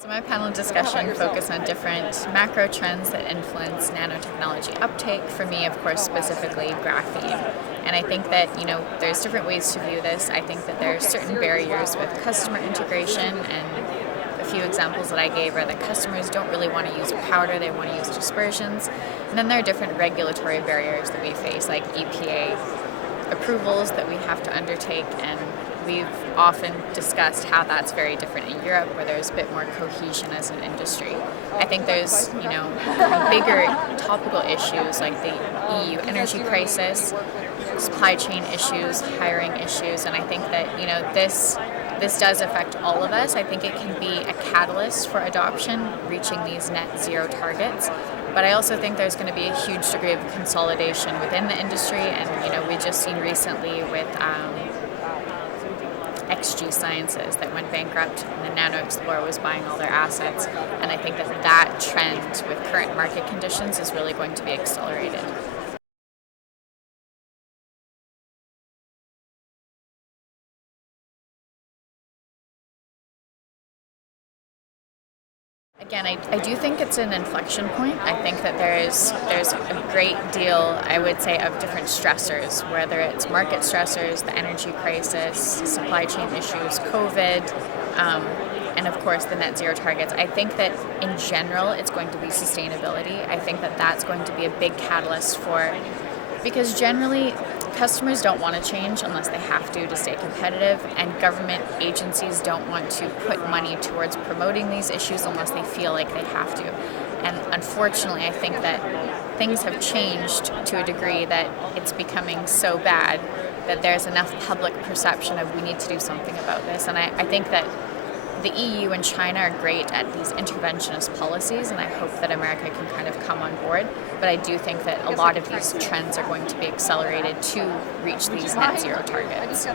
So my panel discussion focused on different macro trends that influence nanotechnology uptake. For me, of course, specifically graphene. And I think that, there's different ways to view this. I think that there are certain barriers with customer integration, and a few examples that I gave are that customers don't really want to use powder, they want to use dispersions. And then there are different regulatory barriers that we face, like EPA approvals that we have to undertake, and we've often discussed how that's very different in Europe, where there's a bit more cohesion as an industry. I think there's, bigger topical issues like the EU energy crisis, supply chain issues, hiring issues, and I think that, this does affect all of us. I think it can be a catalyst for adoption, reaching these net zero targets. But I also think there's going to be a huge degree of consolidation within the industry, and we've just seen recently with XG Sciences that went bankrupt, and the Nano Explorer was buying all their assets. And I think that trend with current market conditions is really going to be accelerated. Again, I do think it's an inflection point. I think that there's a great deal, I would say, of different stressors, whether it's market stressors, the energy crisis, supply chain issues, COVID, and of course the net zero targets. I think that in general it's going to be sustainability. I think that that's going to be a big catalyst because generally customers don't want to change unless they have to stay competitive, and government agencies don't want to put money towards promoting these issues unless they feel like they have to. And unfortunately, I think that things have changed to a degree that it's becoming so bad that there's enough public perception of we need to do something about this. And I think that the EU and China are great at these interventionist policies, and I hope that America can kind of come on board. But I do think that a lot of these trends are going to be accelerated to reach these net zero targets.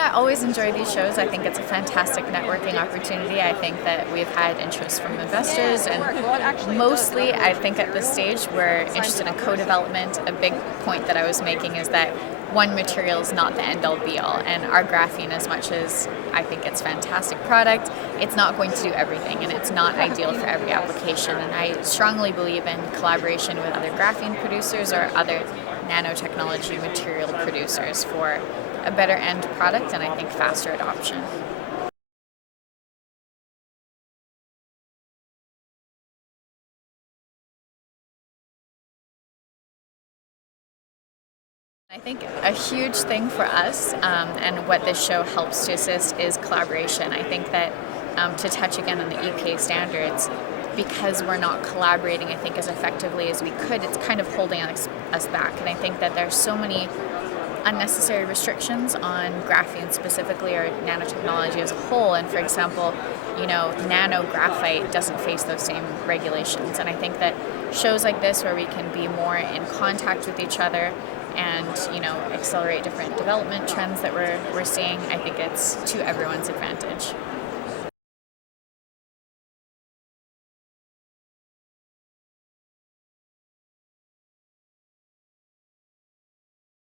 I always enjoy these shows. I think it's a fantastic networking opportunity. I think that we've had interest from investors, and mostly I think at this stage we're interested in co-development. A big point that I was making is that one material is not the end-all be-all, and our graphene, as much as I think it's a fantastic product, it's not going to do everything, and it's not ideal for every application. And I strongly believe in collaboration with other graphene producers or other nanotechnology material producers for a better end product, and I think faster adoption. I think a huge thing for us, and what this show helps to assist, is collaboration. I think that to touch again on the EPA standards, because we're not collaborating, I think, as effectively as we could, it's kind of holding us back. And I think that there's so many unnecessary restrictions on graphene specifically, or nanotechnology as a whole. And for example, nano graphite doesn't face those same regulations. And I think that shows like this, where we can be more in contact with each other and accelerate different development trends that we're seeing, I think it's to everyone's advantage.